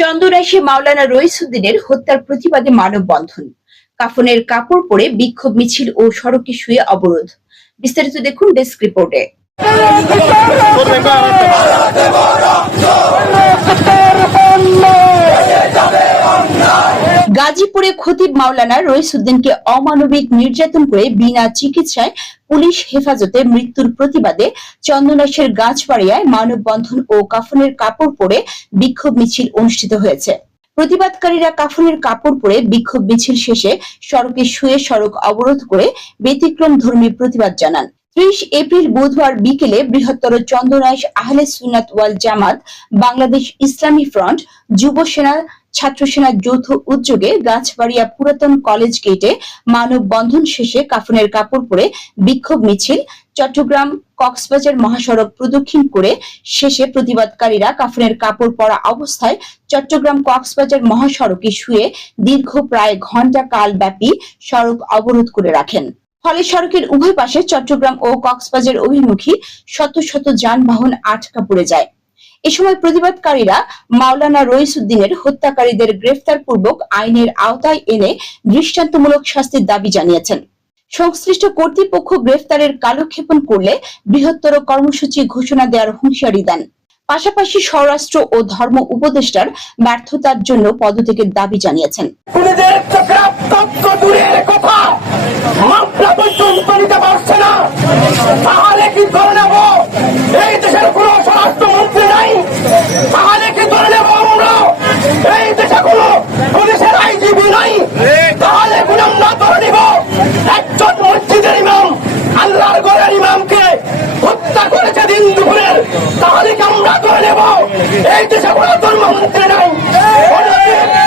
চন্দনাইশে মাওলানা রইসুদ্দিনের হত্যার প্রতিবাদে মানববন্ধন কাফনের কাপড় পরে বিক্ষোভ মিছিল ও সড়কে শুয়ে অবরোধ বিস্তারিত দেখুন ডেস্ক রিপোর্টে গাজীপুরে খতিব মাওলানা রইসুদ্দিনকে অমানবিক নির্যাতন করে বিনা চিকিৎসায় পুলিশ হেফাজতে মৃত্যুর প্রতিবাদে চন্দনাশের গাছবাড়িয়ায় মানববন্ধন ও কাফনের কাপড় পরে বিক্ষোভ মিছিল অনুষ্ঠিত হয়েছে। প্রতিবাদকারীরা কাফনের কাপড় পরে বিক্ষোভ মিছিল শেষে সড়কে শুয়ে সড়ক অবরোধ করে ব্যতিক্রম ধর্মী প্রতিবাদ জানান। ত্রিশ এপ্রিল বুধবার বিকেলে বৃহত্তর চন্দনাইশ আহলে সুনাত ওয়াল জামাত, বাংলাদেশ ইসলামী ফ্রন্ট, যুব সেনা ছাত্র সেনার যৌথ উদ্যোগে গাছবাড়িয়া পুরাতন কলেজ গেটে মানববন্ধন শেষে কাফনের কাপড় পরে বিক্ষোভ মিছিল, চট্টগ্রাম কক্সবাজার মহাসড়ক প্রদক্ষিণ করে শেষে প্রতিবাদকারীরা কাফনের কাপড় পরা অবস্থায় চট্টগ্রাম কক্সবাজার মহাসড়কে শুয়ে দীর্ঘ প্রায় ঘণ্টা কাল ব্যাপী সড়ক অবরোধ করে রাখেন। ফলে সড়কের উভয় পাশে চট্টগ্রাম ও কক্সবাজার অভিমুখী শত শত যানবাহন আটকা পড়ে যায়। এ সময় প্রতিবাদকারীরা মাওলানা রইসুদ্দিনের হত্যাকারীদের গ্রেফতার পূর্বক আইনের আওতায় এনে দৃষ্টান্তমূলক শাস্তির দাবি জানিয়েছেন। সংশ্লিষ্ট কর্তৃপক্ষ গ্রেফতারের কালক্ষেপণ করলে বৃহত্তর কর্মসূচি ঘোষণা দেওয়ার হুঁশিয়ারি দেন। পাশাপাশি স্বরাষ্ট্র ও ধর্ম উপদেষ্টার ব্যর্থতার জন্য পদত্যাগের দাবি জানিয়েছেন। খুনিদের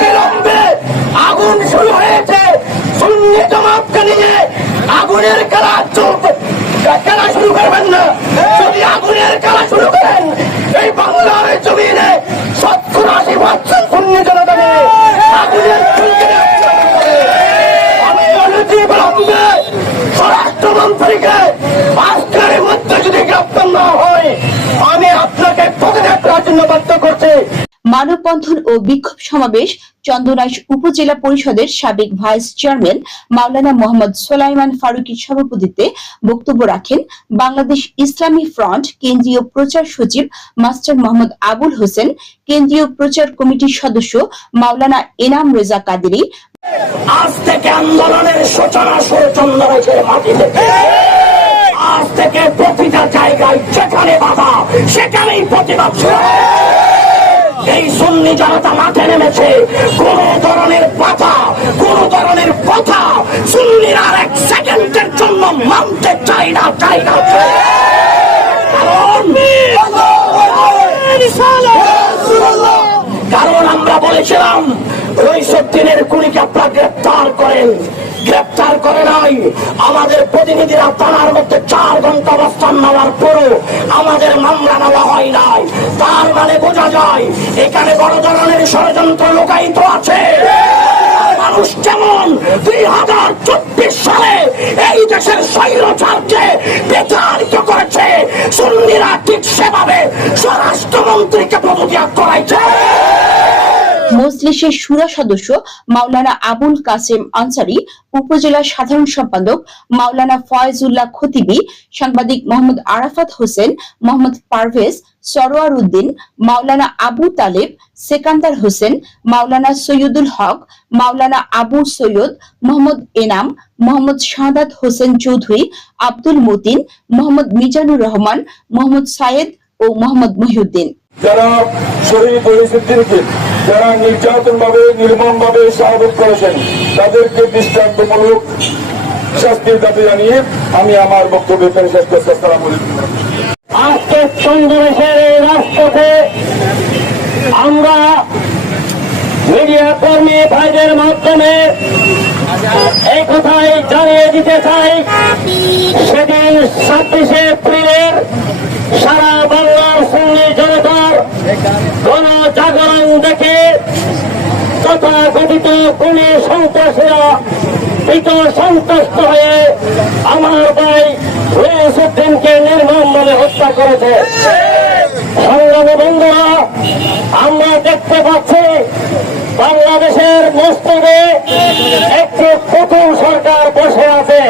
বিলম্বে আগুন শুরু হয়েছে। জমাতকে নিয়ে আগুনের খেলা চলবে খেলা শুরু করবেন না। আগুনের খেলা শুরু করেন, এই বাংলার জমিনে সত্তর আশি পার্সেন্ট নিয়ে আগুনের আমি অনতি বিলম্বে স্বরাষ্ট্রমন্ত্রীকে আজকের মধ্যে যদি গ্রেপ্তার না হয়, আমি আপনাকে পদত্যাগ করার জন্য বাধ্য করছি। মানববন্ধন ও বিক্ষোভ সমাবেশ চন্দনাইশ উপজেলা পরিষদের সাবেক ভাইস চেয়ারম্যান মাওলানা মোহাম্মদ সোলাইমান ফারুকির সভাপতিত্বে বক্তব্য রাখেন বাংলাদেশ ইসলামী ফ্রন্ট কেন্দ্রীয় প্রচার সচিব মাস্টার মোহাম্মদ আবুল হোসেন, কেন্দ্রীয় প্রচার কমিটির সদস্য মাওলানা এনাম রেজা কাদেরী আজ থেকে আন্দোলনের সূচনা শুরু মাটিতে আজ থেকে প্রতিটা জায়গায় যেখানে বাধা, সেখানেই প্রতিবাদ শুরু। এই সুন্নি জনতা মাঠে নেমেছে। কোন ধরনের কথা, কোন ধরনের কথা সুন্নির আর এক সেকেন্ডের জন্য মানতে চাই না চাই না। কারণ আমরা বলেছিলাম, রইসুদ্দিনের কুড়িকে আপনারা গ্রেপ্তার করেন। গ্রেপ্তার করে নাই। আমাদের প্রতিনিধিরা তার মধ্যে চার ঘণ্টা অবস্থান নেওয়ার পরও আমাদের মামলা নেওয়া হয় নাই। তার মানে বোঝা যায়, এখানে বড় ধরনের ষড়যন্ত্র লোকায়িত আছে। মানুষ যেমন দুই হাজার চব্বিশ সালে এই দেশের স্বৈরচারকে বিচারিত করেছে, সুন্নিরা ঠিক সেভাবে স্বরাষ্ট্রমন্ত্রীকে পদত্যাগ করাইছে। মজলিসের সুরা সদস্য মাওলানা আবুল কাসেম আনসারি উপজেলা সাধারণ সম্পাদক মাওলানা ফয়েজুল্লাহ খতিবি, সাংবাদিক মোহাম্মদ আরাফাত হোসেন, মোহাম্মদ পারভেজ সরোয়ার উদ্দিন, মাওলানা আবু তালেব সেকান্দার হোসেন, মাওলানা সৈয়দুল হক, মাওলানা আবু সৈয়দ মোহাম্মদ এনাম, মোহাম্মদ শাহাদাত হোসেন চৌধুরী, আব্দুল মতিন, মোহাম্মদ মিজানুর রহমান, মোহাম্মদ সায়েদ ও মোহাম্মদ মহিউদ্দিন। যারা শহীদ হয়েছে যারা নির্যাতন ভাবে নির্মম ভাবে শাহাদত করেছেন, তাদেরকে দৃষ্টান্তমূলক শাস্তির দাবি জানিয়ে আমি আমার বক্তব্য এখানে শেষ করছি। আসসালামু আলাইকুম। আজকে চন্দ্রদেশের এই রাষ্ট্রকে আমরা মিডিয়া কর্মী ভাইদের মাধ্যমে এই কথাই জানিয়ে দিতে চাই। সেদিন ছাব্বিশে এপ্রিলের সারা তথাকথিত কোনে সন্ত্রাসীরা, পিতা সন্ত্রস্ত হয়ে আমার ভাই রয়েসুদ্দিনকে নির্মম ভাবে হত্যা করেছে। সংগ্রামী বন্ধুরা, আমরা দেখতে পাচ্ছি বাংলাদেশের মস্তবে একটি প্রথম সরকার বসে আছে।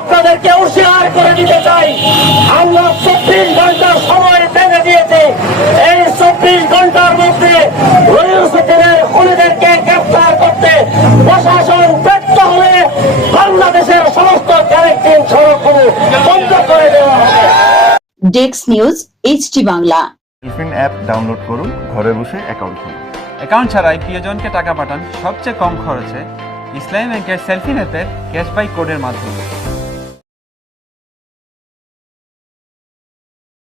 আপনাদেরকে হুঁশিয়ার করে দিতে চাই। আমরা চব্বিশ ঘণ্টার সময় বেঁধে দিয়েছি। এই চব্বিশ ঘণ্টার মধ্যে খুনিদেরকে গ্রেফতার করতে প্রশাসন ব্যর্থ হলে বাংলাদেশের সমস্ত কানেক্টিং সড়কগুলো বন্ধ করে দেওয়া হবে। Desk news HT Bangla. ইফিন app download করুন ঘরে বসে অ্যাকাউন্ট খুলুন। অ্যাকাউন্ট ছাড়াই প্রিয়জনকে টাকা পাঠান সবচেয়ে কম খরচে ইসলামী ব্যাংকের সেলফি অ্যাপের ক্যাশবাই কোডের মাধ্যমে।